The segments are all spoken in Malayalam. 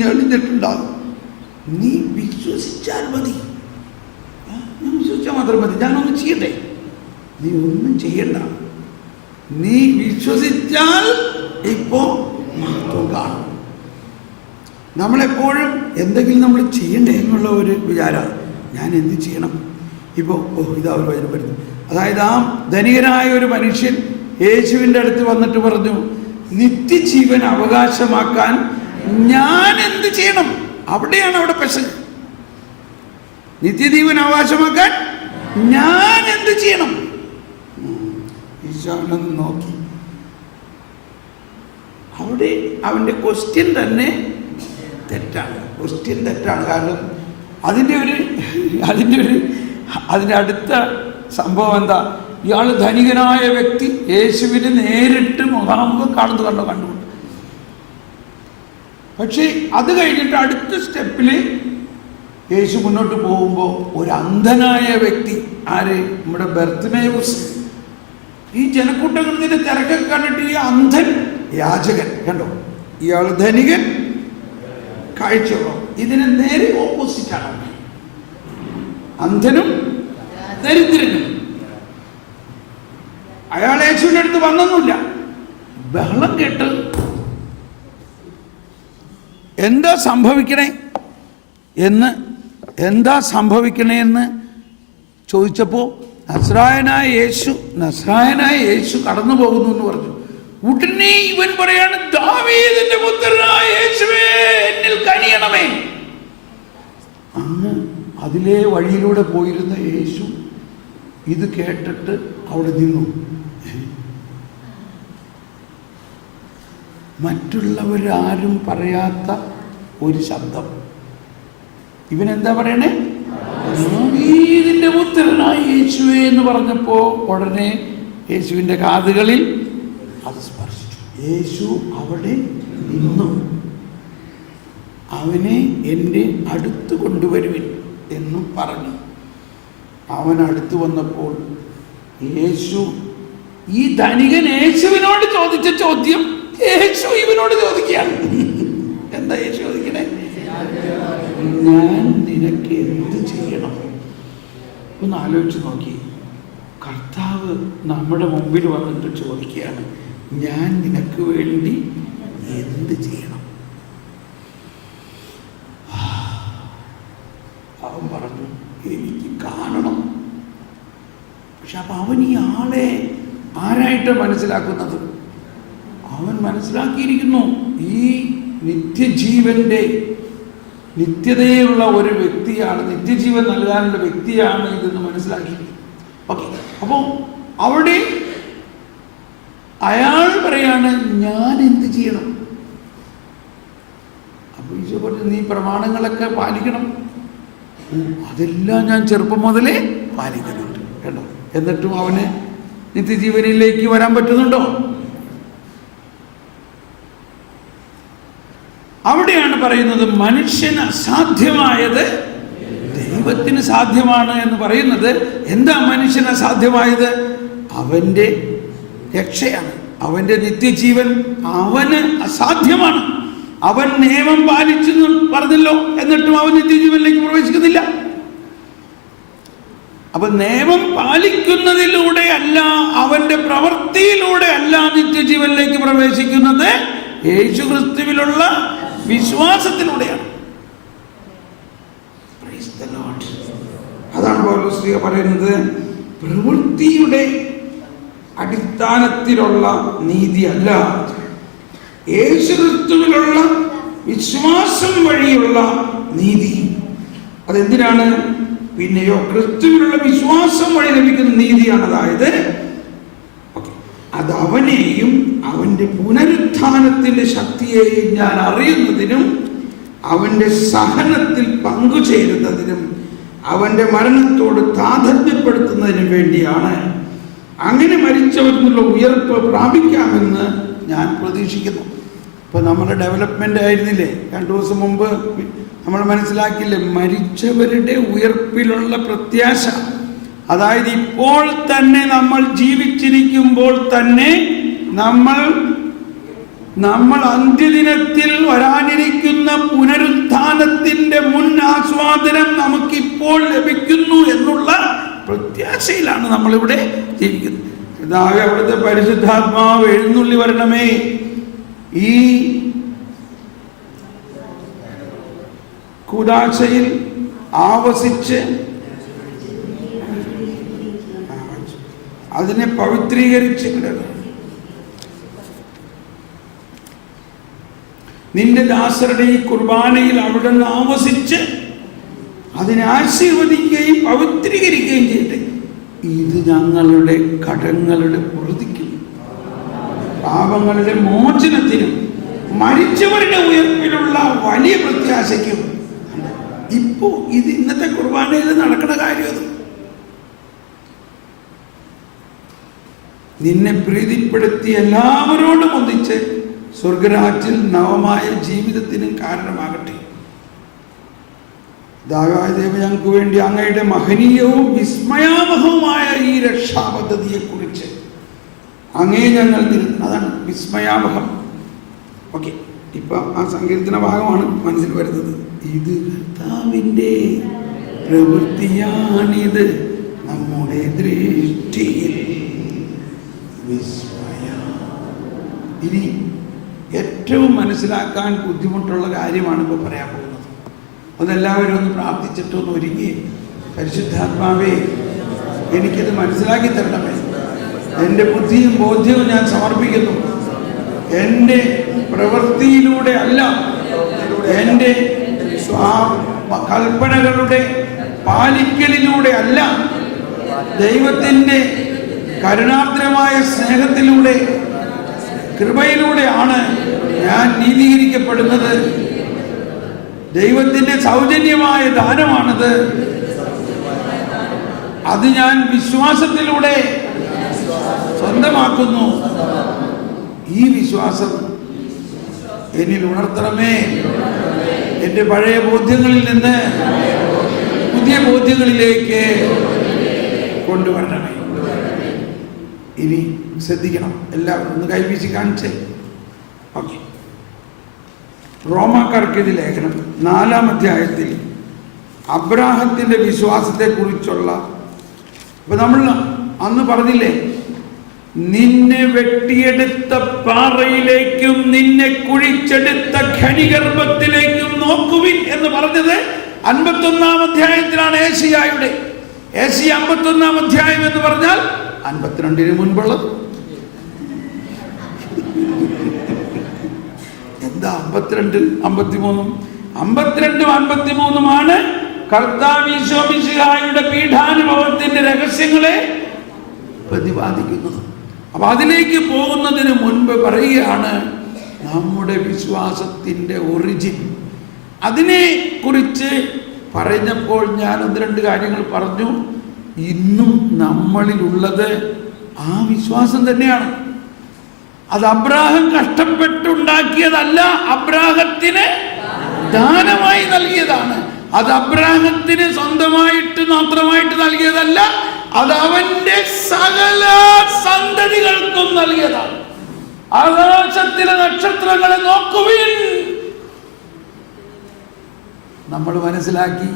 ഞെളിഞ്ഞിട്ടുണ്ടാകും. നീ വിശ്വസിച്ചാൽ മതി. ഞാൻ വിശ്വസിച്ചാൽ മാത്രം മതി. ഞാനൊന്നും ചെയ്യട്ടെ? നീ ഒന്നും ചെയ്യണ്ട. നീ വിശ്വസിച്ചാൽ ഇപ്പോ മഹത്വം കാണും. നമ്മളെപ്പോഴും എന്തെങ്കിലും നമ്മൾ ചെയ്യണ്ടേ എന്നുള്ള ഒരു വിചാരമാണ്. ഞാൻ എന്ത് ചെയ്യണം? ഇപ്പോൾ ഇതാ ഒരു വചനം വരുന്നു. അതായത് ആ ധനികനായ ഒരു മനുഷ്യൻ യേശുവിൻ്റെ അടുത്ത് വന്നിട്ട് പറഞ്ഞു, നിത്യജീവൻ അവകാശമാക്കാൻ ഞാൻ എന്ത് ചെയ്യണം? അവിടെയാണ് അവിടെ പ്രശ്നം. നിത്യജീവൻ അവകാശമാക്കാൻ ഞാൻ എന്ത് ചെയ്യണം? ഈശോനൊന്ന് നോക്കി. അവിടെ അവൻ്റെ ക്വസ്റ്റ്യൻ തന്നെ തെറ്റാണ്. ക്വസ്റ്റ്യൻ തെറ്റാണ്. കാരണം അതിൻ്റെ അടുത്ത സംഭവം എന്താ? ഇയാൾ ധനികനായ വ്യക്തി യേശുവിനെ നേരിട്ട് മുഖാമുഖം കണ്ടു. പക്ഷേ അത് കഴിഞ്ഞിട്ട് അടുത്ത സ്റ്റെപ്പിൽ യേശു മുന്നോട്ട് പോകുമ്പോൾ ഒരു അന്ധനായ വ്യക്തി, ആര്? നമ്മുടെ ബർത്തിമേവൂസ്. ഈ ജനക്കൂട്ടങ്ങളുടെ തിരക്കൊക്കെ കണ്ടിട്ട് ഈ അന്ധൻ യാചകൻ കണ്ടോ, ഇയാൾ ധനികൻ, കാഴ്ചകളോ. ഇതിന് നേരെ ഓപ്പോസിറ്റാണ്. അന്ധനും ദരിദ്രനും. അയാൾ യേശുവിൻ്റെ അടുത്ത് വന്നൊന്നുമില്ല. ബഹളം കേട്ട് എന്താ സംഭവിക്കണേ എന്ന് ചോദിച്ചപ്പോൾ നസ്രായനായ യേശു കടന്നു പോകുന്നു എന്ന് പറഞ്ഞു. ഉടനെ ഇവൻ പറയാണ്, ദാവീദിന്റെ പുത്രനായ യേശുവേ, എന്നിൽ കനിയണമേ. അങ്ങ് അതിലെ വഴിയിലൂടെ പോയിരുന്ന യേശു ഇത് കേട്ടിട്ട് അവിടെ നിന്നു. മറ്റുള്ളവരാരും പറയാത്ത ഒരു ശബ്ദം. ഇവനെന്താ പറയണേ? ദാവീദിന്റെ പുത്രനായ യേശുവേ എന്ന് പറഞ്ഞപ്പോ ഉടനെ യേശുവിൻ്റെ കാതുകളിൽ അത് സ്പർശിച്ചു. യേശു അവിടെ നിന്നു. അവനെ എൻ്റെ അടുത്ത് കൊണ്ടുവരുവിൻ എന്നും പറഞ്ഞു. അവൻ അടുത്ത് വന്നപ്പോൾ യേശു, ഈ ധനികൻ യേശുവിനോട് ചോദിച്ച ചോദ്യം യേശു ഇവനോട് ചോദിക്കുകയാണ്. എന്താ യേശു ചോദിക്കണേ? ഞാൻ നിനക്ക് എന്ത് ചെയ്യണം? ഒന്ന് ആലോചിച്ച് നോക്കി. കർത്താവ് നമ്മുടെ മുമ്പിൽ വന്നിട്ട് ചോദിക്കുകയാണ്, ഞാൻ നിനക്ക് വേണ്ടി എന്ത് ചെയ്യണം? അവൻ പറഞ്ഞു, എനിക്ക് കാണണം. പക്ഷെ അപ്പൊ അവൻ ഈ ആളെ ആരായിട്ട് മനസ്സിലാക്കുന്നത്? അവൻ മനസ്സിലാക്കിയിരിക്കുന്നു, ഈ നിത്യജീവന്റെ നിത്യതയുള്ള ഒരു വ്യക്തിയാണ്, നിത്യജീവൻ നൽകാനുള്ള വ്യക്തിയാണ് ഇതെന്ന് മനസ്സിലാക്കി. ഓക്കെ, അപ്പോൾ അവിടെ അയാൾ പറയാണ്, ഞാൻ എന്ത് ചെയ്യണം? അപ്പൊ ഈശോ പറഞ്ഞു, നീ പ്രമാണങ്ങളൊക്കെ പാലിക്കണം. അതെല്ലാം ഞാൻ ചെറുപ്പം മുതലേ പാലിക്കുന്നുണ്ട് കേട്ടോ. എന്നിട്ടും അവന് നിത്യജീവനിലേക്ക് വരാൻ പറ്റുന്നുണ്ടോ? അവിടെയാണ് പറയുന്നത്, മനുഷ്യന് അസാധ്യമായത് ദൈവത്തിന് സാധ്യമാണ് എന്ന് പറയുന്നത്. എന്താ മനുഷ്യന് അസാധ്യമായത്? അവൻ്റെ രക്ഷയാണ്, അവൻ്റെ നിത്യജീവൻ അവന് അസാധ്യമാണ്. അവൻ നിയമം പാലിച്ചെന്ന് പറഞ്ഞല്ലോ, എന്നിട്ടും അവൻ നിത്യജീവനിലേക്ക് പ്രവേശിക്കുന്നില്ല. അപ്പൊ നിയമം പാലിക്കുന്നതിലൂടെ അല്ല, അവന്റെ പ്രവൃത്തിയിലൂടെ അല്ല നിത്യജീവനിലേക്ക് പ്രവേശിക്കുന്നത്, യേശു ക്രിസ്തുവിലുള്ള വിശ്വാസത്തിലൂടെയാണ്. അതാണ് പൗലോസ് പറയുന്നത്, പ്രവൃത്തിയുടെ അടിസ്ഥാനത്തിലുള്ള നീതി അല്ല, യേശു ക്രിസ്തുവിലുള്ള വിശ്വാസം വഴിയുള്ള നീതി. അതെന്തിനാണ്? പിന്നെയോ ക്രിസ്തുവിലുള്ള വിശ്വാസം വഴി ലഭിക്കുന്ന നീതിയാണ്. അതായത് അത് അവനെയും അവന്റെ പുനരുത്ഥാനത്തിന്റെ ശക്തിയെയും ഞാൻ അറിയുന്നതിനും അവന്റെ സഹനത്തിൽ പങ്കുചേരുന്നതിനും അവന്റെ മരണത്തോട് താതാത്മ്യപ്പെടുത്തുന്നതിനും വേണ്ടിയാണ്. അങ്ങനെ മരിച്ചവരിലുള്ള ഉയർപ്പ് പ്രാപിക്കാമെന്ന് ഞാൻ പ്രതീക്ഷിക്കുന്നു. ഇപ്പൊ നമ്മുടെ ഡെവലപ്മെന്റ് ആയിരുന്നില്ലേ 2 ദിവസം മുമ്പ് നമ്മൾ മനസ്സിലാക്കില്ലേ, മരിച്ചവരുടെ ഉയർപ്പിലുള്ള പ്രത്യാശ. അതായത് ഇപ്പോൾ തന്നെ നമ്മൾ ജീവിച്ചിരിക്കുമ്പോൾ തന്നെ നമ്മൾ അന്ത്യദിനത്തിൽ വരാനിരിക്കുന്ന മുഖാന്തരം നമുക്കിപ്പോൾ ലഭിക്കുന്നു എന്നുള്ള പ്രത്യാശയിലാണ് നമ്മളിവിടെ ജീവിക്കുന്നത്. പിതാവേ, അവിടുത്തെ പരിശുദ്ധാത്മാവ് എഴുന്നള്ളി വരണമേ. ഈ കൂദാശയിൽ ആവസിച്ച് അതിനെ പവിത്രീകരിച്ച് നിന്റെ ദാസരുടെ ഈ കുർബാനയിൽ അവിടെ നിന്ന് ആവസിച്ച് അതിനെ ആശീർവദിക്കുകയും പവിത്രീകരിക്കുകയും ചെയ്യട്ടെ. ഇത് ഞങ്ങളുടെ കടങ്ങളുടെ പൊറുതിക്കും പാപങ്ങളുടെ മോചനത്തിനും മരിച്ചവരുടെ ഉയർപ്പിലുള്ള വലിയ പ്രത്യാശയ്ക്കും. ഇപ്പോ ഇത് ഇന്നത്തെ കുർബാനയിൽ നടക്കുന്ന കാര്യം. നിന്നെ പ്രീതിപ്പെടുത്തി എല്ലാവരോടും ഒന്നിച്ച് സ്വർഗരാജ്യത്തിൽ നവമായ ജീവിതത്തിനും കാരണമാകട്ടെ. ദാവായ ദൈവം, ഞങ്ങൾക്ക് വേണ്ടി അങ്ങയുടെ മഹനീയവും വിസ്മയാവഹവുമായ ഈ രക്ഷാപദ്ധതിയെക്കുറിച്ച് അങ്ങേ ഞങ്ങൾ അതാണ് വിസ്മയാവഹം. ഓക്കെ, ഇപ്പൊ ആ സങ്കീർത്തന ഭാഗമാണ് മനസ്സിൽ വരുന്നത്. ഇത് കർത്താവിൻ്റെ പ്രവൃത്തിയാണിത് നമ്മുടെ ദൃഷ്ടിയിൽ വിസ്മയം. ഇനി ഏറ്റവും മനസ്സിലാക്കാൻ ബുദ്ധിമുട്ടുള്ള കാര്യമാണ് ഇപ്പോൾ പറയാൻ പോകുന്നത്. അതെല്ലാവരും ഒന്ന് പ്രാർത്ഥിച്ചിട്ടൊന്ന് ഒരുങ്ങി, പരിശുദ്ധാത്മാവേ എനിക്കിത് മനസ്സിലാക്കി തരണമേ. എൻ്റെ ബുദ്ധിയും ബോധ്യവും ഞാൻ സമർപ്പിക്കുന്നു. എൻ്റെ പ്രവൃത്തിയിലൂടെ അല്ല, എൻ്റെ കൽപ്പനകളുടെ പാലിക്കലിലൂടെ അല്ല, ദൈവത്തിൻ്റെ കരുണാർദ്രമായ സ്നേഹത്തിലൂടെ കൃപയിലൂടെയാണ് ഞാൻ നീതീകരിക്കപ്പെടുന്നത്. ദൈവത്തിൻ്റെ സൗജന്യമായ ദാനമാണത്. അത് ഞാൻ വിശ്വാസത്തിലൂടെ സ്വന്തമാക്കുന്നു. ഈ വിശ്വാസം എന്നിൽ ഉണർത്തണമേ. എൻ്റെ പഴയ ബോധ്യങ്ങളിൽ നിന്ന് പുതിയ ബോധ്യങ്ങളിലേക്ക് കൊണ്ടുവരണമേ. ഇനി ശ്രദ്ധിക്കണം, എല്ലാവരും ഒന്ന് കൈവീശി കാണിച്ചേ. ഓക്കെ, റോമാക്കാർക്കെതി ലേഖനം 4-ാം അധ്യായത്തിൽ അബ്രാഹത്തിൻ്റെ വിശ്വാസത്തെക്കുറിച്ചുള്ള, ഇപ്പം നമ്മൾ അന്ന് പറഞ്ഞില്ലേ, നിന്നെ വെട്ടിയെടുത്ത പാറയിലേക്കും നിന്നെ കുഴിച്ചെടുത്ത ഖനിഗർഭത്തിലേക്കും നോക്കുവിൻ എന്ന് പറഞ്ഞത് 51-ാം അധ്യായത്തിലാണ്. ഏശയ്യായുടെ 51-ാം അധ്യായം എന്ന് പറഞ്ഞാൽ 52-ന് മുൻപുള്ളത്. എന്താ 52 53? 52 53 കർത്താവ് ഈശോ മിശിഹായുടെ പീഠാനുഭവത്തിന്റെ രഹസ്യങ്ങളെ പ്രതിപാദിക്കുന്നത്. അപ്പൊ അതിലേക്ക് പോകുന്നതിന് മുൻപ് പറയുകയാണ് നമ്മുടെ വിശ്വാസത്തിന്റെ ഒറിജിൻ. അതിനെ കുറിച്ച് പറഞ്ഞപ്പോൾ ഞാൻ 1-2 കാര്യങ്ങൾ പറഞ്ഞു. ഇന്നും നമ്മളിലുള്ളത് ആ വിശ്വാസം തന്നെയാണ്. അത് അബ്രാഹം കഷ്ടപ്പെട്ടുണ്ടാക്കിയതല്ല, അബ്രാഹത്തിന് ദാനമായി നൽകിയതാണ്. അത് അബ്രാഹത്തിന് സ്വന്തമായിട്ട് മാത്രമായിട്ട് നൽകിയതല്ല, അത് അവന്റെ സകല സന്തതികൾക്കും നൽകിയതാണ്. ആകാശത്തിലെ നക്ഷത്രങ്ങളെ നോക്കുവിൻ. നമ്മൾ മനസ്സിലാക്കി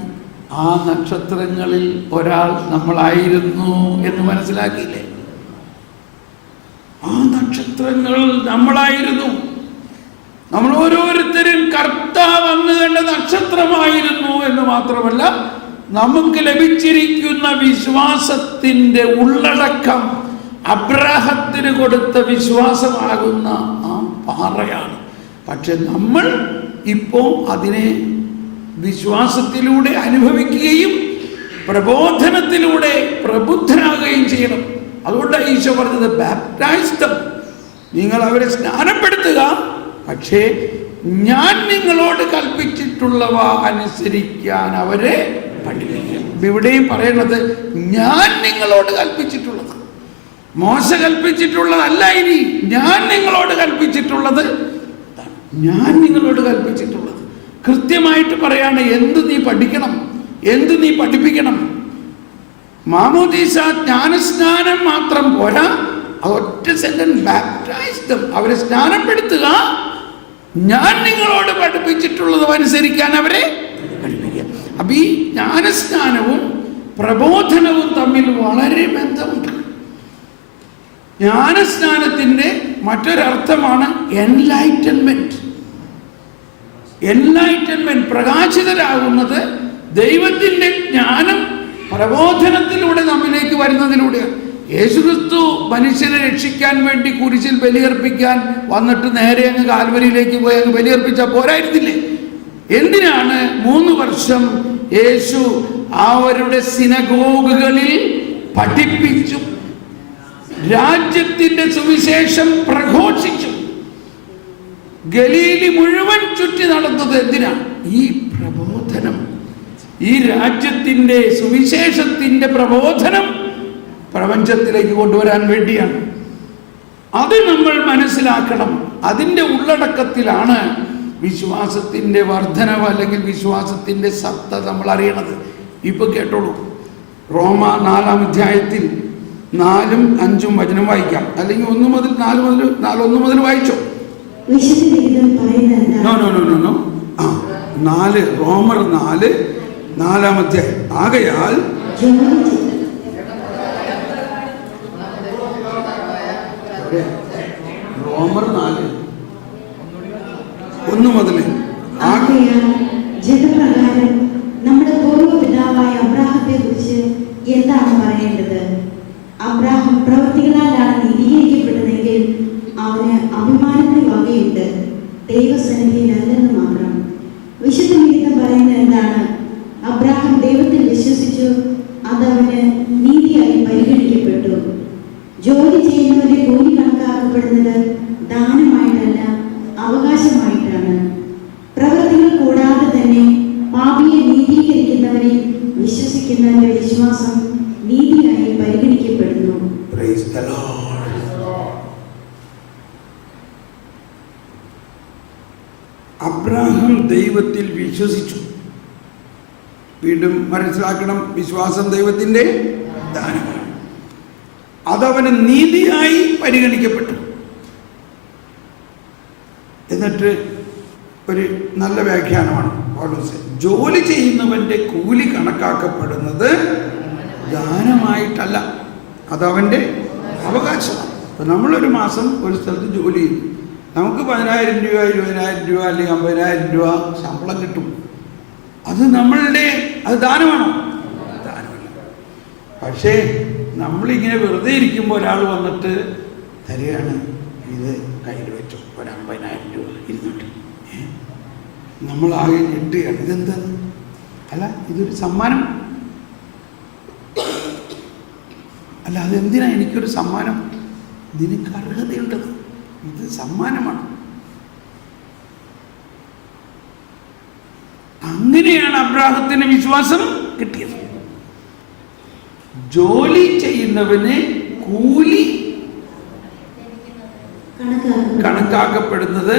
ആ നക്ഷത്രങ്ങളിൽ ഒരാൾ നമ്മളായിരുന്നു എന്ന് മനസ്സിലാക്കിയില്ലേ? ആ നക്ഷത്രങ്ങൾ നമ്മളായിരുന്നു. നമ്മൾ ഓരോരുത്തരും കർത്താവ് അന്ന് കണ്ട നക്ഷത്രമായിരുന്നു എന്ന് മാത്രമല്ല, നമുക്ക് ലഭിച്ചിരിക്കുന്ന വിശ്വാസത്തിന്റെ ഉള്ളടക്കം അബ്രാഹത്തിന് കൊടുത്ത വിശ്വാസമാകുന്ന ആ പാറയാണ്. പക്ഷെ നമ്മൾ ഇപ്പോൾ അതിനെ വിശ്വാസത്തിലൂടെ അനുഭവിക്കുകയും പ്രബോധനത്തിലൂടെ പ്രബുദ്ധരാകുകയും ചെയ്യണം. അതുകൊണ്ടാണ് ഈശോ പറഞ്ഞത്, ബാപ്റ്റൈസ് ദം, നിങ്ങൾ അവരെ സ്നാനപ്പെടുത്തുക, പക്ഷേ ഞാൻ നിങ്ങളോട് കൽപ്പിച്ചിട്ടുള്ളവ അനുസരിക്കാൻ അവരെ പഠിപ്പിക്കുക. ഇവിടെയും പറയുന്നത് ഞാൻ നിങ്ങളോട് കൽപ്പിച്ചിട്ടുള്ളത്, മോശ കൽപ്പിച്ചിട്ടുള്ളതല്ല. ഇനി ഞാൻ നിങ്ങളോട് കൽപ്പിച്ചിട്ടുള്ളത്, ഞാൻ നിങ്ങളോട് കൽപ്പിച്ചിട്ടുള്ളത് കൃത്യമായിട്ട് പറയാണ്. എന്ത് നീ പഠിക്കണം, എന്ത് നീ പഠിപ്പിക്കണം. മാമോദീസ ജ്ഞാനസ്നാനം മാത്രം പോരാ, ഒറ്റ സെന്റൻസ്, ബാപ്റ്റൈസ് ദം, അവരെ സ്നാനപ്പെടുത്തുക, ഞാൻ നിങ്ങളോട് പഠിപ്പിച്ചിട്ടുള്ളത് അനുസരിക്കാൻ അവരെ പഠിപ്പിക്കുക. അപ്പൊ ഈ ജ്ഞാനസ്നാനവും പ്രബോധനവും തമ്മിൽ വളരെ ബന്ധമുണ്ട്. ജ്ഞാനസ്നാനത്തിൻ്റെ മറ്റൊരർത്ഥമാണ് എൻലൈറ്റൻമെന്റ്. എൻലൈറ്റൻമെന്റ്, പ്രകാശിതരാകുന്നത് ദൈവത്തിൻ്റെ ജ്ഞാനം പ്രബോധനത്തിലൂടെ നമ്മിലേക്ക് വരുന്നതിലൂടെയാണ്. യേശുക്രിസ്തു മനുഷ്യനെ രക്ഷിക്കാൻ വേണ്ടി കുരിശിൽ ബലിയർപ്പിക്കാൻ വന്നിട്ട് നേരെ അങ്ങ് കാൽവരിയിലേക്ക് പോയി അങ്ങ് ബലിയർപ്പിച്ചാൽ പോരായിരുന്നില്ലേ? എന്തിനാണ് 3 വർഷം യേശു അവരുടെ സിനഗോഗുകളിൽ പഠിപ്പിച്ചു, രാജ്യത്തിന്റെ സുവിശേഷം പ്രഘോഷിച്ചു, ഗലീലി മുഴുവൻ ചുറ്റി നടന്നത് എന്തിനാണ്? ഈ പ്രബോധനം, ഈ രാജ്യത്തിന്റെ സുവിശേഷത്തിന്റെ പ്രബോധനം പ്രപഞ്ചത്തിലേക്ക് കൊണ്ടുവരാൻ വേണ്ടിയാണ്. അത് നമ്മൾ മനസ്സിലാക്കണം. അതിൻ്റെ ഉള്ളടക്കത്തിലാണ് വിശ്വാസത്തിൻ്റെ വർധനവ് അല്ലെങ്കിൽ വിശ്വാസത്തിൻ്റെ സത്ത നമ്മൾ അറിയണത്. ഇപ്പൊ കേട്ടോളൂ, റോമ 4-ാം അധ്യായത്തിൽ 4ഉം 5ഉം വചനം വായിക്കാം, അല്ലെങ്കിൽ 1 മുതൽ 4 മുതൽ വായിച്ചോ. നോ 4 റോമർ 4-ാം അധ്യായം. ആകയാൽ റോമർ 4:1 മുതൽ ജനപ്രകാരം നമ്മുടെ പൂർവ്വപിതാവായ അബ്രാഹത്തെ കുറിച്ച് എന്താണ് പറയേണ്ടത്? അബ്രാഹം പ്രവൃത്തികളാലാണ് നീതീകരിക്കപ്പെട്ടതെങ്കിൽ അവന് അഭിമാനത്തിന് വകയുണ്ട്, ദൈവസന്നിധിയിൽ അല്ലെന്ന് മാത്രം. വിശുദ്ധ ഗീതം പറയുന്നത് എന്താണ്? അബ്രാഹം ദൈവത്തിൽ വിശ്വസിച്ചു, അതവന് നീതിയായി പരിഗണിക്കപ്പെട്ടു. ജോലി ചെയ്യുന്നവരെ കൂലി കണക്കാക്കപ്പെടുന്നത് ദാനമായിട്ടല്ല, അവകാശമായിട്ടാണ്. പ്രവൃത്തികൾ കൂടാതെ തന്നെ പാപിയെ നീതീകരിക്കുന്നവരെ വിശ്വസിക്കുന്നവരുടെ വിശ്വാസം നീതിയായി പരിഗണിക്കപ്പെടുന്നു. അബ്രാഹാം ദൈവത്തിൽ വിശ്വസിച്ചു. വീണ്ടും മനസ്സിലാക്കണം, വിശ്വാസം ദൈവത്തിൻ്റെ ദാനമാണ്. അതവന് നീതിയായി പരിഗണിക്കപ്പെട്ടു. എന്നിട്ട് ഒരു നല്ല വ്യാഖ്യാനമാണ് പൗലോസ്, ജോലി ചെയ്യുന്നവൻ്റെ കൂലി കണക്കാക്കപ്പെടുന്നത് ദാനമായിട്ടല്ല, അതവൻ്റെ അവകാശമാണ്. ഇപ്പം നമ്മളൊരു മാസം ഒരു സ്ഥലത്ത് ജോലി ചെയ്യും, നമുക്ക് 10,000 രൂപ 20,000 രൂപ അല്ലെങ്കിൽ 50,000 രൂപ ശമ്പളം കിട്ടും. അത് അത് ദാനമാണോ? ദാനമല്ല. പക്ഷേ നമ്മളിങ്ങനെ വെറുതെ ഇരിക്കുമ്പോൾ ഒരാൾ വന്നിട്ട് തരികയാണ്, ഇത് കയ്യിൽ വെച്ചു, ഒരു 50,000 രൂപ ഇരുന്നിട്ട് നമ്മളാകെ ഞെട്ടുകയാണ്. ഇതെന്താണ്? അല്ല, ഇതൊരു സമ്മാനം അല്ല. അതെന്തിനാ എനിക്കൊരു സമ്മാനം? നിനക്ക് അർഹതയുണ്ടത്, ഇത് സമ്മാനമാണ്. അങ്ങനെയാണ് അബ്രാഹത്തിന് വിശ്വാസം കിട്ടിയത്. ജോലി ചെയ്യുന്നവന് കൂലി കണക്കാക്കപ്പെടുന്നത്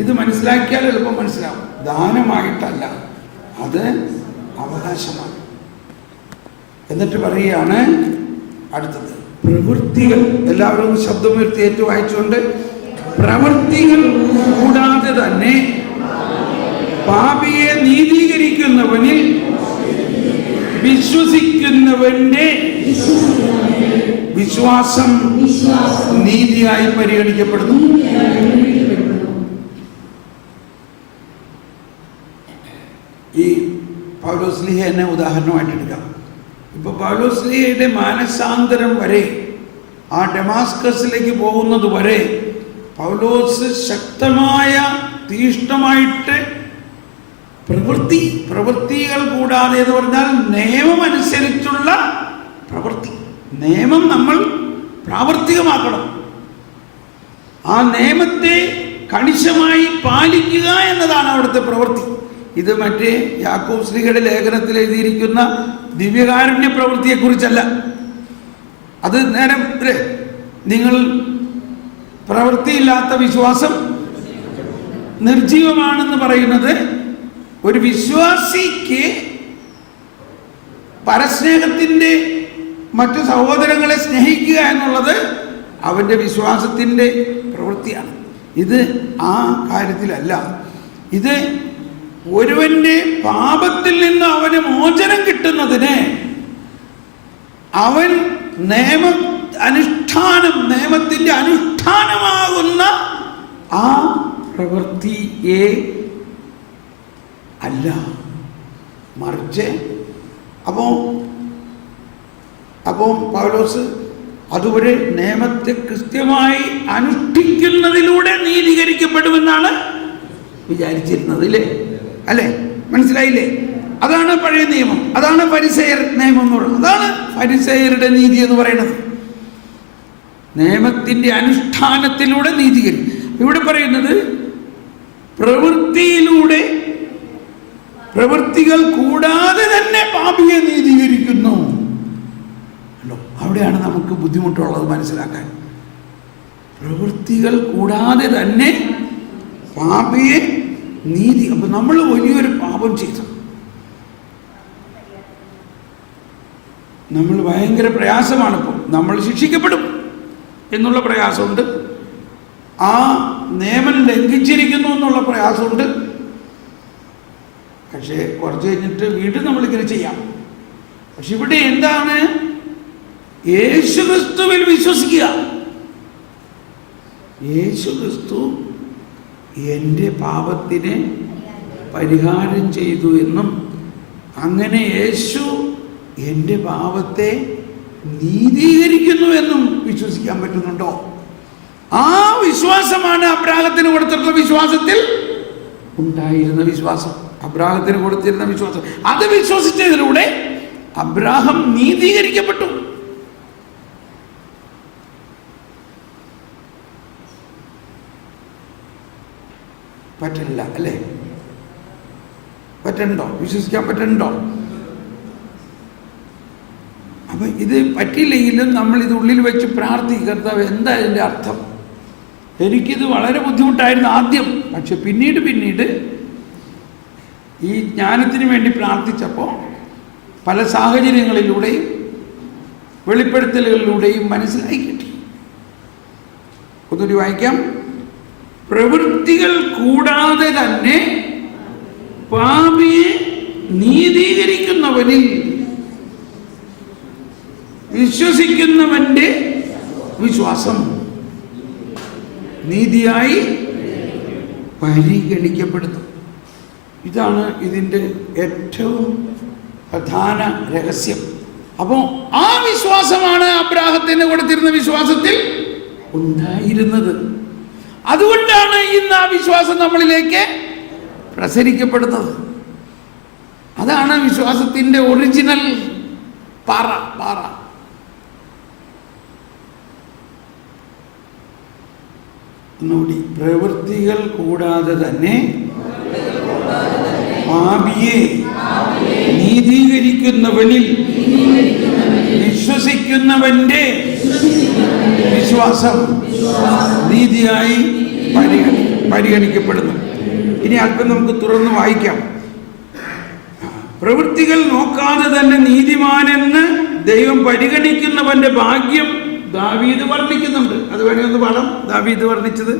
ഇത് മനസ്സിലാക്കിയാൽ എളുപ്പം മനസ്സിലാവും. ദാനമായിട്ടല്ല, അത് അവകാശമാണ്. എന്നിട്ട് പറയുകയാണ് അടുത്തത്, പ്രവൃത്തികൾ. എല്ലാവരും ശബ്ദമുയർത്തി ഏറ്റു വായിച്ചുകൊണ്ട്, പ്രവൃത്തികൾ കൂടാതെ തന്നെ പാപിയെ നീതീകരിക്കുന്നവനിൽ വിശ്വസിക്കുന്നവന്റെ വിശ്വാസം നീതിയായി പരിഗണിക്കപ്പെടുന്നു. ഈ പൗലോസ്ലീഹനെ ഉദാഹരണമായിട്ട് എടുക്കാം. ഇപ്പൊ പൗലോസ്ലീഹയുടെ മാനസാന്തരം വരെ, ആ ഡെമാസ്കസിലേക്ക് പോകുന്നത് വരെ പൗലോസ് ശക്തമായ തീഷ്ണമായിട്ട് പ്രവൃത്തികൾ കൂടാതെ എന്ന് പറഞ്ഞാൽ നിയമമനുസരിച്ചുള്ള പ്രവൃത്തി. നിയമം നമ്മൾ പ്രാവർത്തികമാക്കണം. ആ നിയമത്തെ കണിശമായി പാലിക്കുക എന്നതാണ് അവിടുത്തെ പ്രവൃത്തി. ഇത് മറ്റേ യാക്കോബ് ശ്ലീഹയുടെ ലേഖനത്തിൽ എഴുതിയിരിക്കുന്ന ദിവ്യകാരുണ്യ പ്രവൃത്തിയെക്കുറിച്ചല്ല. അത് നേരം നിങ്ങൾ പ്രവൃത്തിയില്ലാത്ത വിശ്വാസം നിർജീവമാണെന്ന് പറയുന്നത് ഒരു വിശ്വാസിക്ക് പരസ്നേഹത്തിൻ്റെ മറ്റു സഹോദരങ്ങളെ സ്നേഹിക്കുക എന്നുള്ളത് അവൻ്റെ വിശ്വാസത്തിൻ്റെ പ്രവൃത്തിയാണ്. ഇത് ആ കാര്യത്തിലല്ല. ഇത് ഒരുവന്റെ പാപത്തിൽ നിന്ന് അവന് മോചനം കിട്ടുന്നതിന് അവൻ നിയമത്തിന്റെ അനുഷ്ഠാനമാകുന്ന ആ പ്രവൃത്തിയെ അല്ല, മറിച്ച് അപ്പോൾ പൗലോസ് അതുവരെ നിയമത്തെ കൃത്യമായി അനുഷ്ഠിക്കുന്നതിലൂടെ നീതീകരിക്കപ്പെടുമെന്നാണ് വിചാരിച്ചിരുന്നത്, അല്ലേ? മനസ്സിലായില്ലേ? അതാണ് പഴയ നിയമം, അതാണ് ഫരിസേയർ നിയമം എന്ന് പറയുന്നത്. അതാണ് ഫരിസേയരുടെ നീതി എന്ന് പറയുന്നത്. നിയമത്തിന്റെ അനുഷ്ഠാനത്തിലൂടെ നീതീകരിക്കും. ഇവിടെ പറയുന്നത് പ്രവൃത്തികൾ കൂടാതെ തന്നെ പാപിയെ നീതീകരിക്കുന്നു. അവിടെയാണ് നമുക്ക് ബുദ്ധിമുട്ടുള്ളത് മനസ്സിലാക്കാൻ. പ്രവൃത്തികൾ കൂടാതെ തന്നെ പാപിയെ നീതി. അപ്പൊ നമ്മൾ വലിയൊരു പാപം ചെയ്തു, നമ്മൾ ഭയങ്കര പ്രയാസമാണ്. ഇപ്പോൾ നമ്മൾ ശിക്ഷിക്കപ്പെടും എന്നുള്ള പ്രയാസമുണ്ട്, ആ നിയമം ലംഘിച്ചിരിക്കുന്നു എന്നുള്ള പ്രയാസമുണ്ട്. പക്ഷേ കുറച്ച് കഴിഞ്ഞിട്ട് വീണ്ടും നമ്മളിങ്ങനെ ചെയ്യാം. പക്ഷെ ഇവിടെ എന്താണ്? യേശുക്രിസ്തുവിൽ വിശ്വസിക്കുക. യേശുക്രിസ്തു എൻ്റെ പാപത്തിന് പരിഹാരം ചെയ്തു എന്നും അങ്ങനെ യേശു എൻ്റെ പാപത്തെ നീതീകരിക്കുന്നു എന്നും വിശ്വസിക്കാൻ പറ്റുന്നുണ്ടോ? ആ വിശ്വാസമാണ് അബ്രാഹത്തിന് കൊടുത്തിട്ടുള്ള വിശ്വാസത്തിൽ ഉണ്ടായിരുന്ന വിശ്വാസം. അബ്രാഹത്തിന് കൊടുത്തിരുന്ന വിശ്വാസം, അത് വിശ്വസിച്ചതിലൂടെ അബ്രാഹം നീതീകരിക്കപ്പെട്ടു. പറ്റില്ല, അല്ലേ? പറ്റണ്ടോ? വിശ്വസിക്കാൻ പറ്റണ്ടോ? അപ്പൊ ഇത് പറ്റില്ലെങ്കിലും നമ്മൾ ഇത് ഉള്ളിൽ വെച്ച് പ്രാർത്ഥിക്കർത്താവ്, എന്താ ഇതിൻ്റെ അർത്ഥം? എനിക്കിത് വളരെ ബുദ്ധിമുട്ടായിരുന്നു ആദ്യം, പക്ഷെ പിന്നീട് ഈ ജ്ഞാനത്തിന് വേണ്ടി പ്രാർത്ഥിച്ചപ്പോൾ പല സാഹചര്യങ്ങളിലൂടെയും വെളിപ്പെടുത്തലുകളിലൂടെയും മനസ്സിലായി കിട്ടി. ഒന്നുകൂടി വായിക്കാം. പ്രവൃത്തികൾ കൂടാതെ തന്നെ പാപിയെ നീതീകരിക്കുന്നവനിൽ വിശ്വസിക്കുന്നവന്റെ വിശ്വാസം നീതിയായി പരിഗണിക്കപ്പെടുന്നു. ഇതാണ് ഇതിൻ്റെ ഏറ്റവും പ്രധാന രഹസ്യം. അപ്പോൾ ആ വിശ്വാസമാണ് അബ്രാഹത്തിന് കൊടുത്തിരുന്ന വിശ്വാസത്തിൽ ഉണ്ടായിരുന്നത്. അതുകൊണ്ടാണ് ഇന്ന് ആ വിശ്വാസം നമ്മളിലേക്ക് പ്രസരിക്കപ്പെടുന്നത്. അതാണ് വിശ്വാസത്തിൻ്റെ ഒറിജിനൽ പാറ. ഒന്നുകൂടി. പ്രവൃത്തികൾ കൂടാതെ തന്നെ പാപിയെ നീതീകരിക്കുന്നവനിൽ വിശ്വസിക്കുന്നവന്റെ വിശ്വാസം നീതിയായി പരിഗണിക്കപ്പെടുന്നു. ഇനി അല്പം നമുക്ക് തുറന്ന് വായിക്കാം. പ്രവൃത്തികൾ നോക്കാതെ തന്നെ നീതിമാനെന്ന് ദൈവം പരിഗണിക്കുന്നവന്റെ ഭാഗ്യം ദാവീദ് വർണ്ണിക്കുന്നുണ്ട്. അത് വേണേ ഒന്ന് പാടാം. ദാവീദ് വർണ്ണിച്ചത്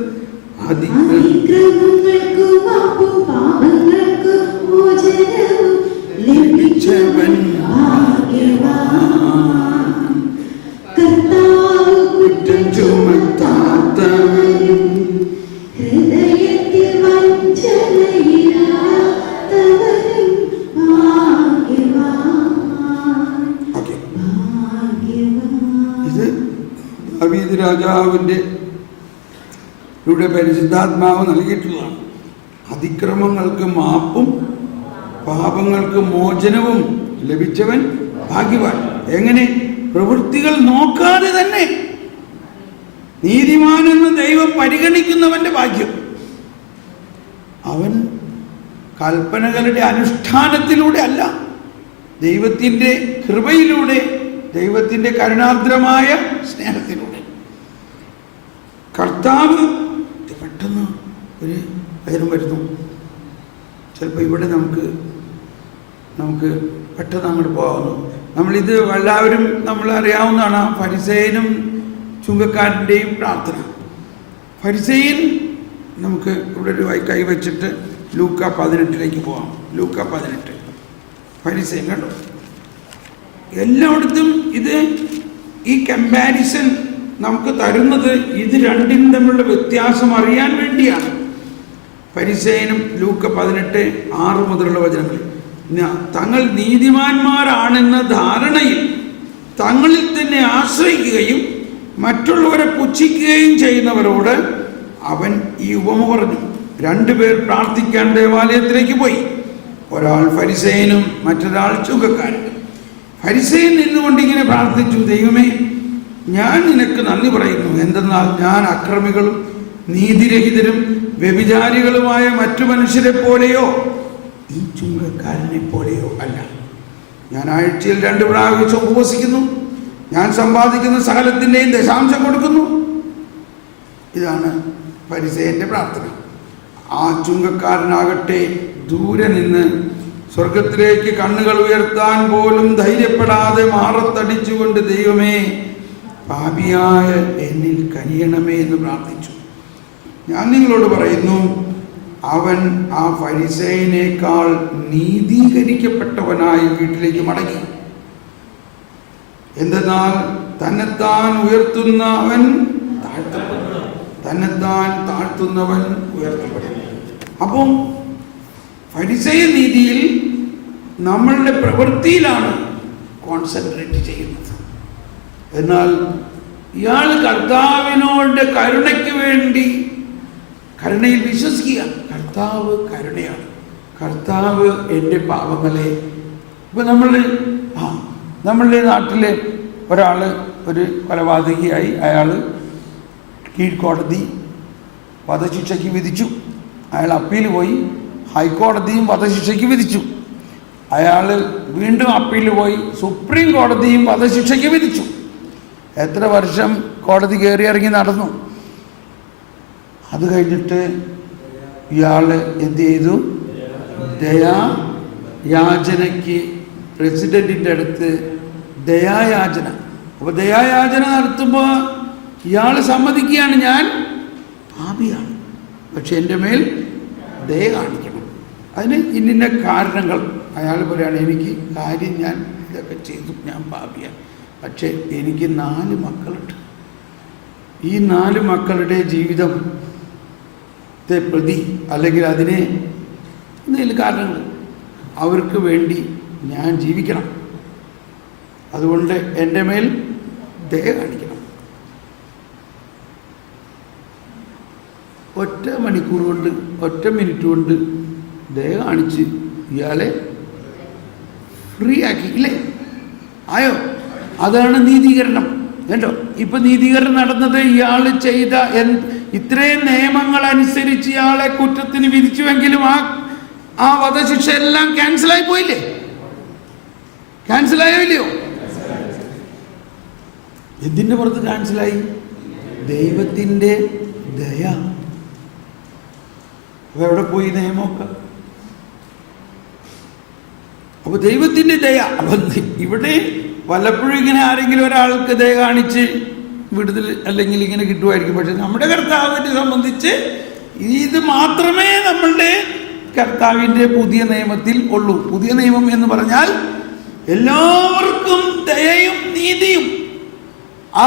ദാവീദ് രാജാവിൻ്റെ ഇവിടെ പരിശുദ്ധാത്മാവ് നൽകിയിട്ടുള്ളതാണ്. അതിക്രമങ്ങൾക്ക് മാപ്പും പാപങ്ങൾക്ക് മോചനവും ലഭിച്ചവൻ ഭാഗ്യവാൻ. എങ്ങനെ? പ്രവൃത്തികൾ നോക്കാതെ തന്നെ നീതിമാനെന്ന് ദൈവം പരിഗണിക്കുന്നവന്റെ ഭാഗ്യം. അവൻ കൽപ്പനകളുടെ അനുഷ്ഠാനത്തിലൂടെ അല്ല, ദൈവത്തിൻ്റെ കൃപയിലൂടെ, ദൈവത്തിൻ്റെ കരുണാർദ്രമായ സ്നേഹത്തിലൂടെ. കർത്താവ് പെട്ടെന്ന് ഒരു കാര്യം വരുന്നു. ചിലപ്പോൾ ഇവിടെ നമുക്ക് പെട്ടെന്ന് അങ്ങോട്ട് പോകാവുന്നു. നമ്മളിത് എല്ലാവരും നമ്മളറിയാവുന്നതാണ്. ഫരിസേയനും ചുങ്കക്കാരൻ്റെയും പ്രാർത്ഥന. ഫരിസേയൻ നമുക്ക് ഇവിടെ ഒരു കൈ വെച്ചിട്ട് ലൂക്ക 18 പോവാം. ലൂക്ക 18 ഫരിസേയൻ കണ്ടോ. എല്ലായിടത്തും ഇത് ഈ കമ്പാരിസൺ നമുക്ക് തരുന്നത് ഇത് രണ്ടിനും തമ്മിലുള്ള വ്യത്യാസം അറിയാൻ വേണ്ടിയാണ്. ഫരിസേയനും ലൂക്ക 18:6 മുതലുള്ള വചനങ്ങൾ, തങ്ങൾ നീതിമാന്മാരാണെന്ന ധാരണയിൽ തങ്ങളിൽ തന്നെ ആശ്രയിക്കുകയും മറ്റുള്ളവരെ പുച്ഛിക്കുകയും ചെയ്യുന്നവരോട് അവൻ ഈ ഉപമ പറഞ്ഞു. 2 പേർ പ്രാർത്ഥിക്കാൻ ദേവാലയത്തിലേക്ക് പോയി. ഒരാൾ ഫരിസേയനും മറ്റൊരാൾ ചുങ്കക്കാരനും. ഫരിസേയൻ നിന്നുകൊണ്ട് ഇങ്ങനെ പ്രാർത്ഥിച്ചു, ദൈവമേ, ഞാൻ നിനക്ക് നന്ദി പറയുന്നു, എന്തെന്നാൽ ഞാൻ അക്രമികളും നീതിരഹിതരും വ്യഭിചാരികളുമായ മറ്റു മനുഷ്യരെ പോലെയോ ഈ ചുങ്കക്കാരനെ പോലെയോ അല്ല. ഞാൻ ആഴ്ചയിൽ 2 പ്രാവശ്യം ഉപവസിക്കുന്നു, ഞാൻ സമ്പാദിക്കുന്ന സകലത്തിൻ്റെയും ദശാംശം കൊടുക്കുന്നു. ഇതാണ് ഫരിസേയന്റെ പ്രാർത്ഥന. ആ ചുങ്കക്കാരനാകട്ടെ ദൂരെ നിന്ന് സ്വർഗത്തിലേക്ക് കണ്ണുകൾ ഉയർത്താൻ പോലും ധൈര്യപ്പെടാതെ മാറത്തടിച്ചുകൊണ്ട്, ദൈവമേ, പാപിയായ എന്നിൽ കനിയണമേ എന്ന് പ്രാർത്ഥിച്ചു. ഞാൻ നിങ്ങളോട് പറയുന്നു, അവൻ ആ ഫരിസേയനേക്കാൾ നീതീകരിക്കപ്പെട്ടവനായി വീട്ടിലേക്ക് മടങ്ങി. എന്തെന്നാൽ തന്നെത്താൻ ഉയർത്തുന്നവൻ താഴ്ത്തപ്പെടുന്നു, തന്നെത്താൻ താഴ്ത്തുന്നവൻ ഉയർത്തപ്പെടുന്നു. അപ്പം ഫരിസേയ നീതിയിൽ നമ്മളുടെ പ്രവൃത്തിയിലാണ് കോൺസെൻട്രേറ്റ് ചെയ്യുന്നത്. എന്നാൽ ഇയാൾ കർത്താവിനോട് കരുണയ്ക്ക് വേണ്ടി കരുണയിൽ വിശ്വസിക്കുക. കർത്താവ് കരുണയാണ്, കർത്താവ് എൻ്റെ പാപങ്ങളെ. ഇപ്പം നമ്മളുടെ നാട്ടിലെ ഒരാൾ ഒരു കൊലപാതകിയായി, അയാൾ കീഴ്ക്കോടതി വധശിക്ഷയ്ക്ക് വിധിച്ചു. അയാൾ അപ്പീൽ പോയി, ഹൈക്കോടതിയും വധശിക്ഷയ്ക്ക് വിധിച്ചു. അയാൾ വീണ്ടും അപ്പീൽ പോയി, സുപ്രീം കോടതിയും വധശിക്ഷയ്ക്ക് വിധിച്ചു. എത്ര വർഷം കോടതി കയറി ഇറങ്ങി നടന്നു. അത് കഴിഞ്ഞിട്ട് ഇയാൾ എന്ത് ചെയ്തു? ദയായാചനയ്ക്ക് പ്രസിഡന്റിൻ്റെ അടുത്ത് ദയായാചന. അപ്പോൾ ദയായാചന നടത്തുമ്പോൾ ഇയാൾ സമ്മതിക്കുകയാണ്, ഞാൻ പാപിയാണ്, പക്ഷെ എൻ്റെ മേൽ ദയ കാണിക്കണം. അതിന് ഇന്ന കാരണങ്ങൾ അയാൾ പറയുകയാണ്, എനിക്ക് കാര്യം ഞാൻ ഇതൊക്കെ ചെയ്തു, ഞാൻ പാപിയാണ്, പക്ഷേ എനിക്ക് 4 മക്കളുണ്ട്. ഈ 4 മക്കളുടെ ജീവിതത്തെ പ്രതി അല്ലെങ്കിൽ അതിനെ എന്തെങ്കിലും കാരണങ്ങൾ അവർക്ക് വേണ്ടി ഞാൻ ജീവിക്കണം, അതുകൊണ്ട് എൻ്റെ മേൽ ദയ കാണിക്കണം. ഒറ്റ മണിക്കൂർ കൊണ്ട്, ഒറ്റ മിനിറ്റ് കൊണ്ട് ദയ കാണിച്ച് ഇയാളെ ഫ്രീ ആക്കി, ഇല്ലേ? ആയോ? അതാണ് നീതീകരണം. കേട്ടോ, ഇപ്പം നീതീകരണം നടന്നത് ഇയാൾ ചെയ്ത ഇത്രയും നിയമങ്ങൾ അനുസരിച്ച് ഇയാളെ കുറ്റത്തിന് വിധിച്ചുവെങ്കിലും ആ വധശിക്ഷ എല്ലാം ക്യാൻസലായി പോയില്ലേ? ക്യാൻസലായോ ഇല്ലയോ? എന്തിൻ്റെ പുറത്ത് ക്യാൻസലായി? ദൈവത്തിൻ്റെ ദയ. അപ്പൊ എവിടെ പോയി നിയമമൊക്കെ? അപ്പൊ ദൈവത്തിൻ്റെ ദയ. അപ്പം ഇവിടെ വല്ലപ്പോഴും ഇങ്ങനെ ആരെങ്കിലും ഒരാൾക്ക് ദയ കാണിച്ച് വിടുതൽ അല്ലെങ്കിൽ ഇങ്ങനെ കിട്ടുമായിരിക്കും. പക്ഷെ നമ്മുടെ കർത്താവിനെ സംബന്ധിച്ച് ഇത് മാത്രമേ നമ്മളുടെ കർത്താവിൻ്റെ പുതിയ നിയമത്തിൽ ഉള്ളൂ. പുതിയ നിയമം എന്ന് പറഞ്ഞാൽ എല്ലാവർക്കും ദയയും നീതിയും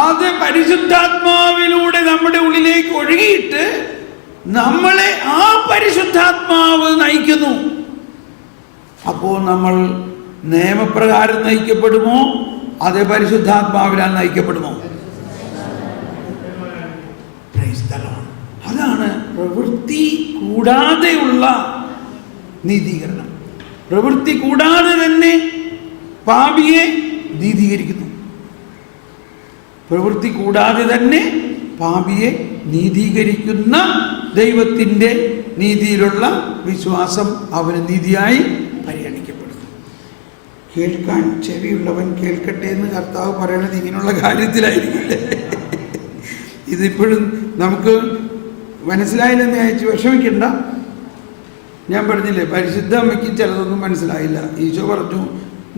അത് പരിശുദ്ധാത്മാവിലൂടെ നമ്മുടെ ഉള്ളിലേക്ക് ഒഴുകിയിട്ട് നമ്മളെ ആ പരിശുദ്ധാത്മാവ് നയിക്കുന്നു. അപ്പോൾ നമ്മൾ നിയമപ്രകാരം നയിക്കപ്പെടുമോ അതേ പരിശുദ്ധാത്മാവിനാൽ നയിക്കപ്പെടുമോ? അതാണ് പ്രവൃത്തി കൂടാതെയുള്ള നീതീകരണം. പ്രവൃത്തി കൂടാതെ തന്നെ പാപിയെ നീതീകരിക്കുന്നു. പ്രവൃത്തി കൂടാതെ തന്നെ പാപിയെ നീതീകരിക്കുന്ന ദൈവത്തിൻ്റെ നീതിയിലുള്ള വിശ്വാസം അവന് നീതിയായി പരിഗണിക്കപ്പെടുന്നു. കേൾക്കാൻ ചെവിയുള്ളവൻ കേൾക്കട്ടെ എന്ന് കർത്താവ് പറയണത് ഇങ്ങനെയുള്ള കാര്യത്തിലായിരിക്കില്ലേ? ഇതിപ്പോഴും നമുക്ക് മനസ്സിലായില്ലെന്ന് അയച്ച് വിഷമിക്കണ്ട. ഞാൻ പറഞ്ഞില്ലേ, പരിശുദ്ധ അമ്മയ്ക്ക് ചിലതൊന്നും മനസ്സിലായില്ല. ഈശോ പറഞ്ഞു,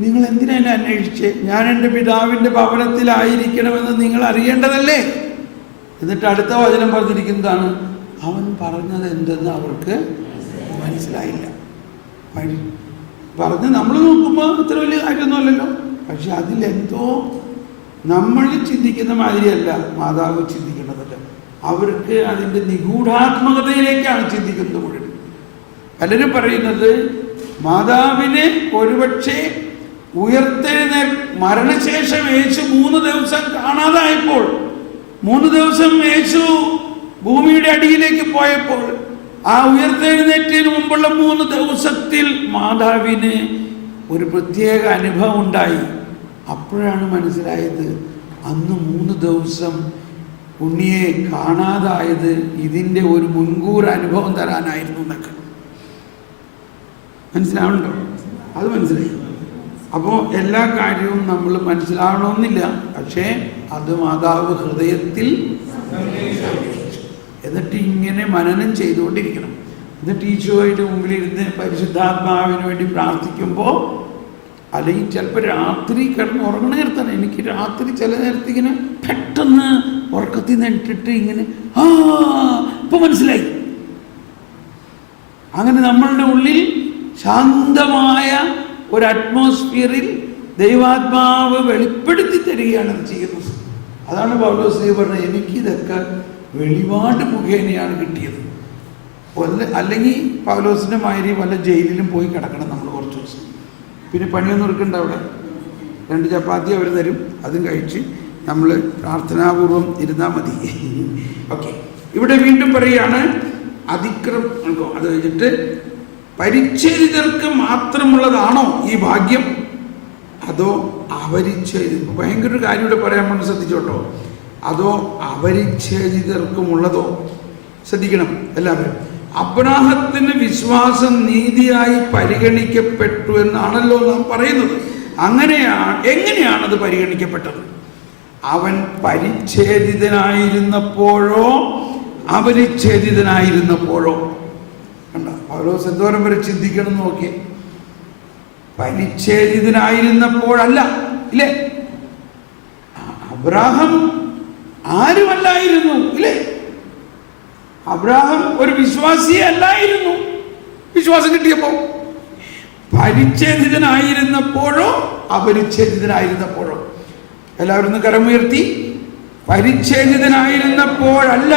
നിങ്ങൾ എന്തിനാ എന്നെ അന്വേഷിച്ച്? ഞാൻ എൻ്റെ പിതാവിൻ്റെ ഭവനത്തിലായിരിക്കണമെന്ന് നിങ്ങൾ അറിയേണ്ടതല്ലേ? എന്നിട്ട് അടുത്ത വചനം പറഞ്ഞിരിക്കുന്നതാണ്, അവൻ പറഞ്ഞത് എന്തെന്ന് അവർക്ക് മനസ്സിലായി. മനസ്സിലായില്ല. പറഞ്ഞ് നമ്മൾ നോക്കുമ്പോൾ അത്ര വലിയ കാര്യമൊന്നുമല്ലല്ലോ. പക്ഷെ അതിലെന്തോ നമ്മൾ ചിന്തിക്കുന്ന മാതിരിയല്ല മാതാവ് ചിന്തിക്കുന്നതല്ല. അവർക്ക് അതിൻ്റെ നിഗൂഢാത്മകതയിലേക്കാണ് ചിന്തിക്കുന്നത് മുഴുവൻ. പലരും പറയുന്നത് മാതാവിനെ ഒരുപക്ഷെ മരണശേഷം യേശു 3 ദിവസം കാണാതായപ്പോൾ, 3 ദിവസം യേശു ഭൂമിയുടെ അടിയിലേക്ക് പോയപ്പോൾ, ആ ഉയർത്തെഴുന്നേറ്റതിന് മുമ്പുള്ള 3 ദിവസത്തിൽ മാതാവിന് ഒരു പ്രത്യേക അനുഭവം ഉണ്ടായി. അപ്പോഴാണ് മനസ്സിലായത് അന്ന് 3 ദിവസം ഉണ്ണിയെ കാണാതായത് ഇതിൻ്റെ ഒരു മുൻകൂർ അനുഭവം തരാനായിരുന്നു എന്നൊക്കെ. മനസ്സിലാവണ്ടോ? അത് മനസ്സിലായി. അപ്പോൾ എല്ലാ കാര്യവും നമ്മൾ മനസ്സിലാവണമെന്നില്ല. പക്ഷേ അത് മാതാവ് ഹൃദയത്തിൽ എന്നിട്ട് ഇങ്ങനെ മനനം ചെയ്തുകൊണ്ടിരിക്കണം. എന്നിട്ട് ഈശോയുടെ മുമ്പിലിരുന്ന് പരിശുദ്ധാത്മാവിന് വേണ്ടി പ്രാർത്ഥിക്കുമ്പോൾ, അല്ലെങ്കിൽ ചിലപ്പോൾ രാത്രി കിടന്ന് ഉറങ്ങണ നേരത്താണ്. എനിക്ക് രാത്രി ചില നേരത്തെ ഇങ്ങനെ പെട്ടെന്ന് ഉറക്കത്തിൽ നിന്നിട്ടിട്ട് ഇങ്ങനെ ഇപ്പം മനസ്സിലായി. അങ്ങനെ നമ്മളുടെ ഉള്ളിൽ ശാന്തമായ ഒരു അറ്റ്മോസ്ഫിയറിൽ ദൈവാത്മാവ് വെളിപ്പെടുത്തി തരികയാണ് ചെയ്യുന്നത്. അതാണ് പൗലോസ് പറഞ്ഞത്, എനിക്കിതൊക്കെ വെളിപാട് മുഖേനയാണ് കിട്ടിയത്. അല്ലെങ്കിൽ പൗലോസിൻ്റെ മാതിരി വല്ല ജയിലിലും പോയി കിടക്കണം നമ്മൾ കുറച്ച് ദിവസം. പിന്നെ പണിയൊന്നും എടുക്കണ്ട. അവിടെ 2 ചപ്പാത്തി അവർ തരും, അതും കഴിച്ച് നമ്മൾ പ്രാർത്ഥനാപൂർവം ഇരുന്നാൽ മതി. ഓക്കെ, ഇവിടെ വീണ്ടും പറയുകയാണ് അതിക്രമം. അത് കഴിഞ്ഞിട്ട് പരിച്ഛേദിതർക്ക് മാത്രമുള്ളതാണോ ഈ ഭാഗ്യം, അതോ അപരിച്ഛേദിതർ? ഭയങ്കര ഒരു കാര്യം ഇവിടെ പറയാൻ വേണ്ടി ശ്രദ്ധിച്ചോട്ടോ. അതോ അപരിച്ഛേദിതർക്കുമുള്ളതോ? ശ്രദ്ധിക്കണം എല്ലാവരും. അബ്രാഹത്തിന് വിശ്വാസം നീതിയായി പരിഗണിക്കപ്പെട്ടു എന്നാണല്ലോ നാം പറയുന്നത്. എങ്ങനെയാണത് പരിഗണിക്കപ്പെട്ടത്? അവൻ പരിച്ഛേദിതനായിരുന്നപ്പോഴോ അപരിച്ഛേദിതനായിരുന്നപ്പോഴോ? കണ്ട, പൗലോസ് എന്തോരം വരെ ചിന്തിക്കണം നോക്കിയേ. പരിച്ഛേദിതനായിരുന്നപ്പോഴല്ല, ഇല്ലേ? അബ്രാഹം ആരുമല്ലായിരുന്നു, ഇല്ലേ? അബ്രാഹം ഒരു വിശ്വാസിയെ അല്ലായിരുന്നു വിശ്വാസം കിട്ടിയപ്പോ. പരിച്ഛേദിതനായിരുന്നപ്പോഴോ അപരിച്ഛേദിതനായിരുന്നപ്പോഴോ? എല്ലാവരും ഒന്ന് കരമുയർത്തി. പരിച്ഛേദിതനായിരുന്നപ്പോഴല്ല,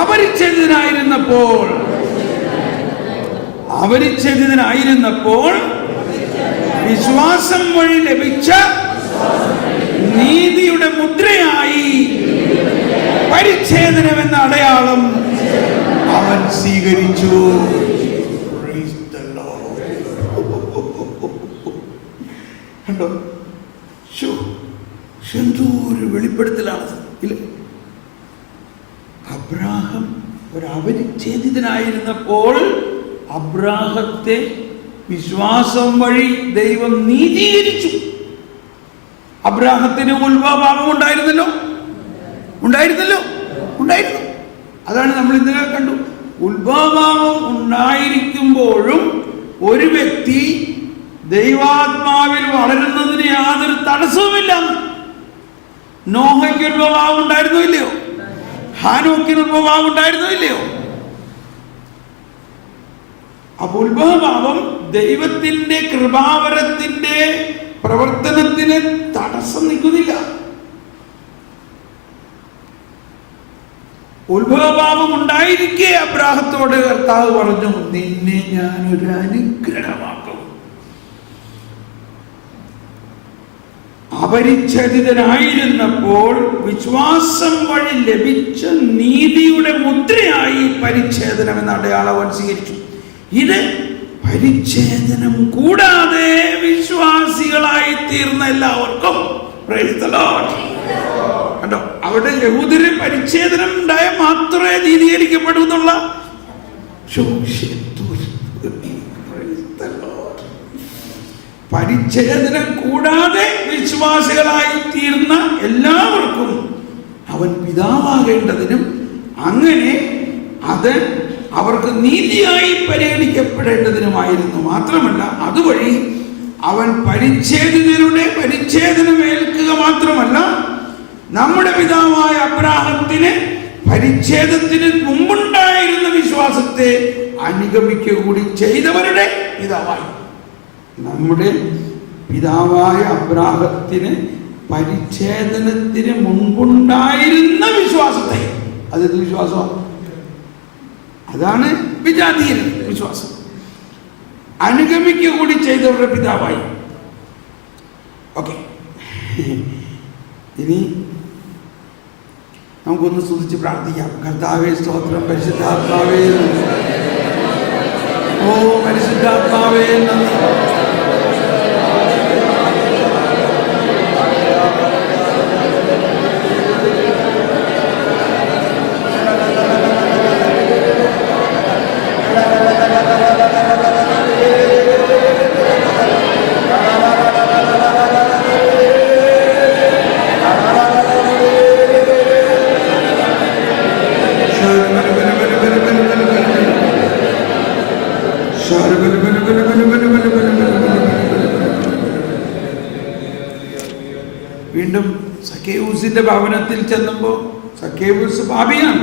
അപരിച്ഛേദിതനായിരുന്നപ്പോൾ. അപരിച്ഛേദിതനായിരുന്നപ്പോൾ വിശ്വാസം വഴി ലഭിച്ച നീതിയുടെ മുദ്രയായി പരിച്ഛേദനം എന്ന അടയാളം അവൻ സ്വീകരിച്ചു. കണ്ടോ, എന്തോ ഒരു വെളിപ്പെടുത്തലാണ്, ഇല്ലേ? അബ്രാഹം ഒരു അപരിച്ഛേദിതനായിരുന്നപ്പോൾ അബ്രാഹത്തെ വിശ്വാസം വഴി ദൈവം നീതീകരിച്ചു. അബ്രാഹത്തിന് ഉത്ഭവഭാവം ഉണ്ടായിരുന്നു. അതാണ് നമ്മൾ ഇന്നലെ കണ്ടു. ഉത്ഭവഭാവം ഉണ്ടായിരിക്കുമ്പോഴും ഒരു വ്യക്തി ദൈവാത്മാവിൽ വളരുന്നതിന് യാതൊരു തടസ്സവുമില്ല. നോഹയ്ക്ക് ഉത്ഭവഭാവം ഉണ്ടായിരുന്നോ ഇല്ലയോ? ഹാനോക്കിന് ഉത്ഭവഭാവം ഉണ്ടായിരുന്നോ ഇല്ലയോ? അപ്പൊ ഉത്ഭവഭാവം ദൈവത്തിന്റെ കൃപാവരത്തിന്റെ പ്രവർത്തനത്തിന് തടസ്സം നിൽക്കുന്നില്ല. ഉത്ഭവഭാവം ഉണ്ടായിരിക്കെ അബ്രാഹത്തോട് കർത്താവ് പറഞ്ഞു, നിന്നെ ഞാനൊരു അനുഗ്രഹമാക്കും. അപരിച്ഛേദിതനായിരുന്നപ്പോൾ വിശ്വാസം വഴി ലഭിച്ച നീതിയുടെ മുദ്രയായി പരിച്ഛേദനം എന്ന അടയാളം അവൻ സ്വീകരിച്ചു. ഇത് പരിച്ഛേദനം കൂടാതെ വിശ്വാസികളായി തീർന്ന എല്ലാവർക്കും കണ്ടോ, അവിടെ യഹൂദര് പരിച്ഛേദനം ഉണ്ടായ മാത്രമേ നീതീകരിക്കപ്പെടൂ എന്നുള്ള പരിച്ഛേദനം കൂടാതെ വിശ്വാസികളായി തീർന്ന എല്ലാവർക്കും അവൻ പിതാവാകേണ്ടതിനും അങ്ങനെ അത് അവർക്ക് നീതിയായി പരിഗണിക്കപ്പെടേണ്ടതിനുമായിരുന്നു. മാത്രമല്ല അതുവഴി അവൻ പരിച്ഛേദിതരുടെ പരിച്ഛേദനമേൽക്കുക മാത്രമല്ല, നമ്മുടെ പിതാവായ അബ്രാഹത്തിന് പരിച്ഛേദത്തിന് മുമ്പുണ്ടായിരുന്ന വിശ്വാസത്തെ അനുഗമിക്കുക കൂടി ചെയ്തവരുടെ പിതാവായി. നമ്മുടെ പിതാവായ അബ്രാഹത്തിന് പരിച്ഛേദനത്തിന് മുൻപുണ്ടായിരുന്ന വിശ്വാസത്തെ, അതെന്ത് വിശ്വാസമാണ്? അതാണ് വിജാതീയ വിശ്വാസം. അനുഗമിക്കുക കൂടി ചെയ്തവരുടെ പിതാവായി. ഓക്കെ, ഇനി നമുക്കൊന്ന് സ്തുതിച്ച് പ്രാർത്ഥിക്കാം. കർത്താവേ സ്തോത്രം, പരിശുദ്ധാത്മാവേ നന്ദി. ഓ പരിശുദ്ധാത്മാവേ നന്ദി. വീണ്ടും സക്കേവൂസിന്റെ ഭവനത്തിൽ ചെന്നപ്പോൾ സക്കേവൂസ് പാപിയാണ്.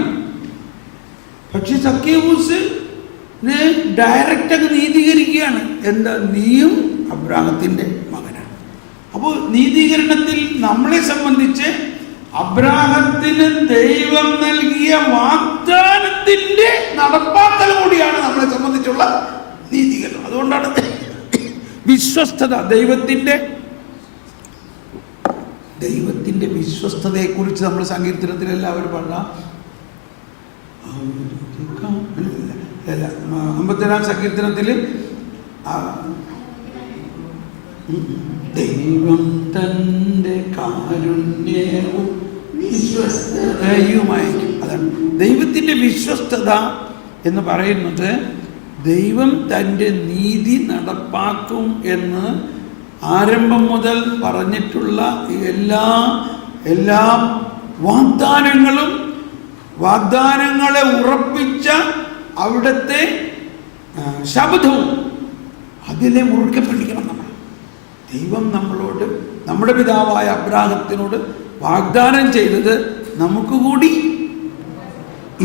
പക്ഷെ സക്കേവൂസിനെ ഡയറക്റ്റ് അങ്ങ് നീതീകരിക്കുകയാണ്. എന്താ? നീയും അബ്രാഹത്തിന്റെ മകനാണ്. അപ്പോൾ നീതീകരണത്തിൽ നമ്മളെ സംബന്ധിച്ച് അബ്രാഹത്തിന് ദൈവം നൽകിയ വാഗ്ദാനത്തിന്റെ നടപ്പാക്കൽ കൂടിയാണ് നമ്മളെ സംബന്ധിച്ചുള്ള നീതീകരണം. അതുകൊണ്ടാണ് വിശ്വസ്തത, ദൈവത്തിന്റെ വിശ്വസ്തതയെക്കുറിച്ച് നമ്മൾ സങ്കീർത്തനത്തിൽ എല്ലാവരും പറഞ്ഞ 57 സങ്കീർത്തനത്തിൽ ദൈവം തന്റെ കാരുണ്യവും വിശ്വസ്തതയുമായിരിക്കും. അതാണ് ദൈവത്തിന്റെ വിശ്വസ്തത എന്ന് പറയുന്നത്. ദൈവം തൻ്റെ നീതി നടപ്പാക്കും എന്ന് ആരംഭം മുതൽ പറഞ്ഞിട്ടുള്ള എല്ലാ വാഗ്ദാനങ്ങളെ ഉറപ്പിച്ച അവിടുത്തെ ശബ്ദവും അതിനെ മുറുക്കെ പിടിക്കണം നമ്മൾ. ദൈവം നമ്മളോട്, നമ്മുടെ പിതാവായ അബ്രാഹത്തിനോട് വാഗ്ദാനം ചെയ്തത് നമുക്ക് കൂടി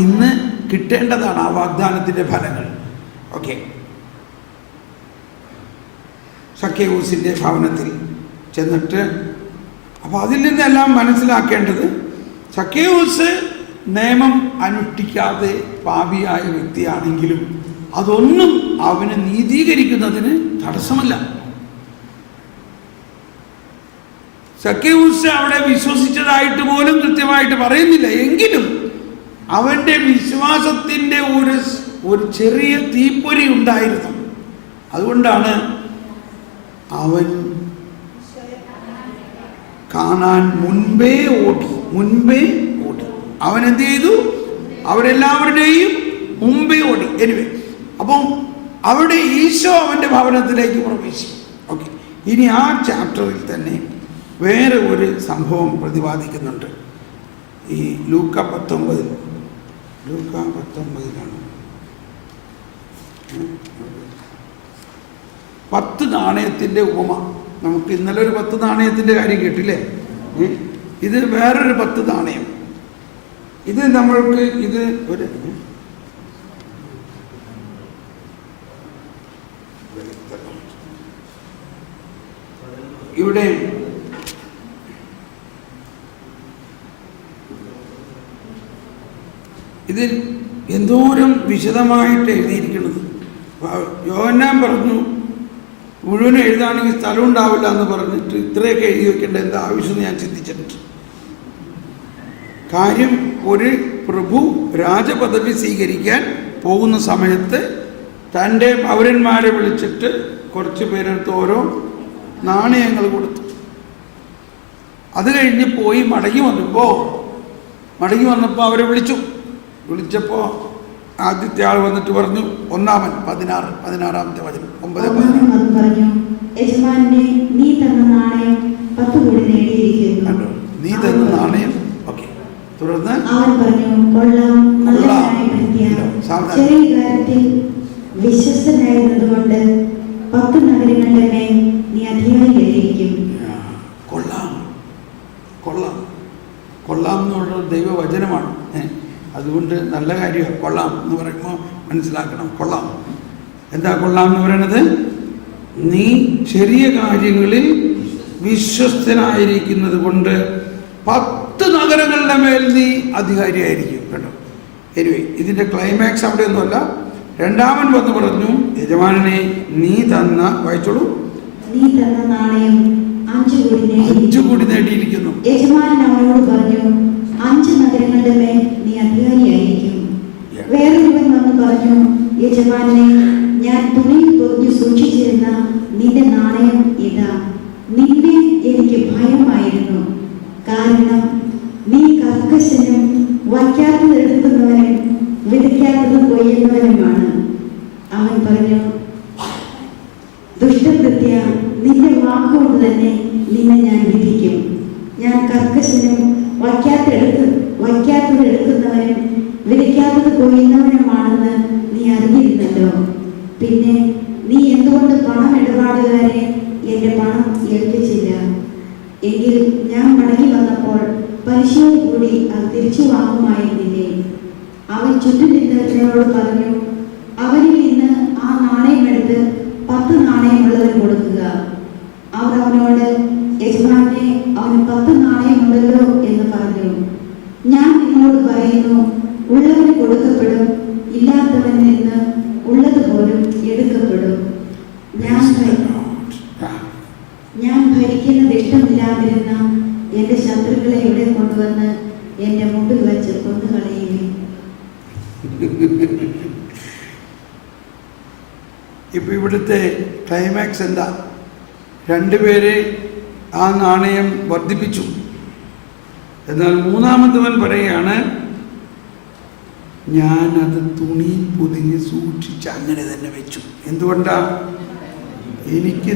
ഇന്ന് കിട്ടേണ്ടതാണ് ആ വാഗ്ദാനത്തിൻ്റെ ഫലങ്ങൾ. ഓക്കെ, സക്കേവൂസിൻ്റെ ഭവനത്തിൽ ചെന്നിട്ട് അപ്പോൾ അതിൽ നിന്നെല്ലാം മനസ്സിലാക്കേണ്ടത് സക്കേവൂസ് നിയമം അനുഷ്ഠിക്കാതെ പാപിയായ വ്യക്തിയാണെങ്കിലും അതൊന്നും അവന് നീതീകരിക്കുന്നതിന് തടസ്സമല്ല. സക്കേവൂസ് അവിടെ വിശ്വസിച്ചതായിട്ട് പോലും കൃത്യമായിട്ട് പറയുന്നില്ല. എങ്കിലും അവൻ്റെ വിശ്വാസത്തിൻ്റെ ഒരു ചെറിയ തീപ്പൊരി ഉണ്ടായിരുന്നു. അതുകൊണ്ടാണ് അവൻ കാണാൻ മുൻപേ ഓടി. അവൻ എന്ത് ചെയ്തു? അവരെല്ലാവരുടെയും മുമ്പേ ഓടി. എനിവേ, അപ്പം അവിടെ ഈശോ അവൻ്റെ ഭവനത്തിലേക്ക് പ്രവേശിച്ചു. ഓക്കെ, ഇനി ആ ചാപ്റ്ററിൽ തന്നെ വേറെ ഒരു സംഭവം പ്രതിപാദിക്കുന്നുണ്ട്. ഈ ലൂക്ക 19 10 നാണയത്തിൻ്റെ ഉപമ. നമുക്ക് ഇന്നലെ ഒരു 10 നാണയത്തിൻ്റെ കാര്യം കേട്ടില്ലേ? ഇത് വേറൊരു 10 നാണയം. ഇത് നമ്മൾക്ക് ഇത് ഒരു ഇവിടെ ഇതിൽ എന്തോരം വിശദമായിട്ട് എഴുതിയിരിക്കുന്നത്. യോഹന്നാൻ പറഞ്ഞു മുഴുവൻ എഴുതാണെങ്കിൽ സ്ഥലം ഉണ്ടാവില്ല എന്ന് പറഞ്ഞിട്ട് ഇത്രയൊക്കെ എഴുതി വെക്കേണ്ട എന്താ ആവശ്യം ഞാൻ ചിന്തിച്ചിട്ടുണ്ട്. കാര്യം, ഒരു പ്രഭു രാജപദവി സ്വീകരിക്കാൻ പോകുന്ന സമയത്ത് തൻ്റെ പൗരന്മാരെ വിളിച്ചിട്ട് കുറച്ച് പേരെടുത്ത് ഓരോ നാണയങ്ങൾ കൊടുത്തു. അത് കഴിഞ്ഞ് പോയി മടങ്ങി വന്നപ്പോൾ അവരെ വിളിച്ചപ്പോൾ ആദ്യത്തെ ആൾ വന്നിട്ട് പറഞ്ഞു, 16-ാമത്തെ വചനം 9:10 നീ തന്ന നാണയം. ഓക്കെ, തുടർന്ന് വിശ്വസ്തനായിരുന്നതുകൊണ്ട് 10 നഗരങ്ങളുടെ മേൽ നീ അധികാരിയായിരിക്കും. കൊള്ളാം എന്നുള്ള ദൈവവചനമാണ്. അതുകൊണ്ട് നല്ല കാര്യമാണ്. കൊള്ളാം എന്ന് പറയുമ്പോൾ മനസ്സിലാക്കണം. കൊള്ളാം. എന്താ കൊള്ളാം എന്ന് പറയണത്? നീ ചെറിയ കാര്യങ്ങളിൽ വിശ്വസ്തനായിരിക്കുന്നത് കൊണ്ട് 10 നഗരങ്ങളുടെ മേൽ നീ അധികാരിയായിരിക്കും. കേട്ടോ. എനിവേ, ഇതിൻ്റെ ക്ലൈമാക്സ് അവിടെയൊന്നുമല്ല. രണ്ടാമൻ വന്ന് പറഞ്ഞു, യജമാനനെ നീ തന്ന, വായിച്ചോളൂ, നീ തന്ന നാണയം 5 കോടി നേടിയിരിക്കുന്നു. യജമാനൻ അവനോട് പറഞ്ഞു, 5 നഗരങ്ങളുടെ മേൽ നീ അധികാരിയായിരിക്കും. വേറൊരുവൻ വന്ന് പറഞ്ഞു, യജമാനനെ ഞാൻ തുണിയിൽ പൊതിഞ്ഞു സൂക്ഷിച്ചിരുന്ന നിന്റെ നാണയം ഇതാ. നിന്നെ എനിക്ക് ഭയമായിരുന്നു, കാരണം നീ കർക്കശനും വയ്ക്കാത്തത് എടുക്കുന്നവനും വിധിക്കാത്തത് കൊയ്യുന്നവനുമാണ്. അവൻ പറഞ്ഞു, ദുഷ്ടകൃത്യ, നിന്റെ വാക്കുകൊണ്ട് തന്നെ നിന്നെ ഞാൻ വിധിക്കും. ഞാൻ കർക്കശനും വയ്ക്കാത്തത് എടുക്കുന്നവനും വിധിക്കാത്തത് കൊയ്യുന്നവനുമാണെന്ന് നീ അറിഞ്ഞിരുന്നല്ലോ. പിന്നെ നീ എന്തുകൊണ്ട് പണം ഇടപാടുകാരെ എന്റെ പണം ഏൽപ്പിച്ചില്ല? എങ്കിൽ ഞാൻ മടങ്ങി വന്നപ്പോൾ പലിശയോട് കൂടി അത് തിരിച്ചു വാങ്ങുമായിരുന്നില്ലേ? അവൻ ചുറ്റും നിന്നവരോട് പറഞ്ഞു, അവരിൽ നിന്ന് ആ നാണയം എടുത്ത് 10 നാണയമുള്ളവൻ കൊടുക്കുക. അവർ അവനോട്, യജമാനെ, അവന് 10 നാണയമുണ്ടല്ലോ എന്ന് പറഞ്ഞു. ഞാൻ നിങ്ങളോട് പറയുന്നു, ഉള്ളവന് കൊടുക്കപ്പെടും, ഇല്ലാത്തവനിൽ നിന്ന് ഉള്ളത് പോലും എടുക്കപ്പെടും. ഞാൻ ഭരിക്കുന്നത് ഇഷ്ടമില്ലാതിരുന്ന എന്റെ ശത്രുക്കളെ ഇവിടെ കൊണ്ടുവന്ന് എന്റെ മുമ്പിൽ വെച്ച് കൊന്നുകളയുകയും. ഇപ്പൊ ഇവിടുത്തെ ക്ലൈമാക്സ് എന്താ? രണ്ടുപേരെ ആ നാണയം വർദ്ധിപ്പിച്ചു. എന്നാൽ മൂന്നാമത്തവൻ പറയുകയാണ്, ഞാനത് തുണിയിൽ പൊതിഞ്ഞ് സൂക്ഷിച്ച് അങ്ങനെ തന്നെ വെച്ചു. എന്തുകൊണ്ടാ? എനിക്ക്